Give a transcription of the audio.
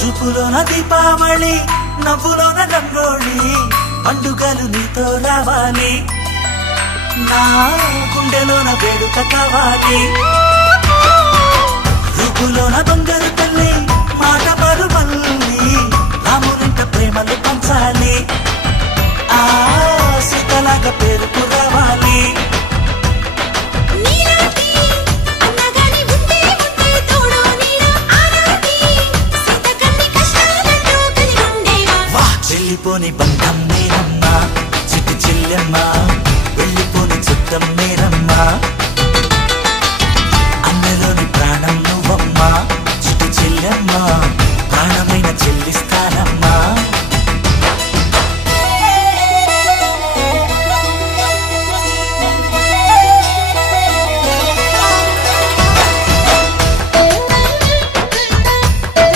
చూపులోన దీపావళి నవ్వులోన రంగోళి పండుగలు నీతో రావాలి నా గుండెలోన వేడుక కావాలి రూపులోన బంగారు తల్లి మాట పరుమల్లి రామునింట ప్రేమలు పంచాలి ఆ సీతలాగా పేరుకు రావాలి వెళ్ళిపోని బంధం మీరమ్మా చిట్టి చెల్లెమ్మా వెళ్ళిపోని చుట్టం మీరమ్మా అన్నలోని ప్రాణం నువ్వమ్మా చిట్టి చెల్లెమ్మా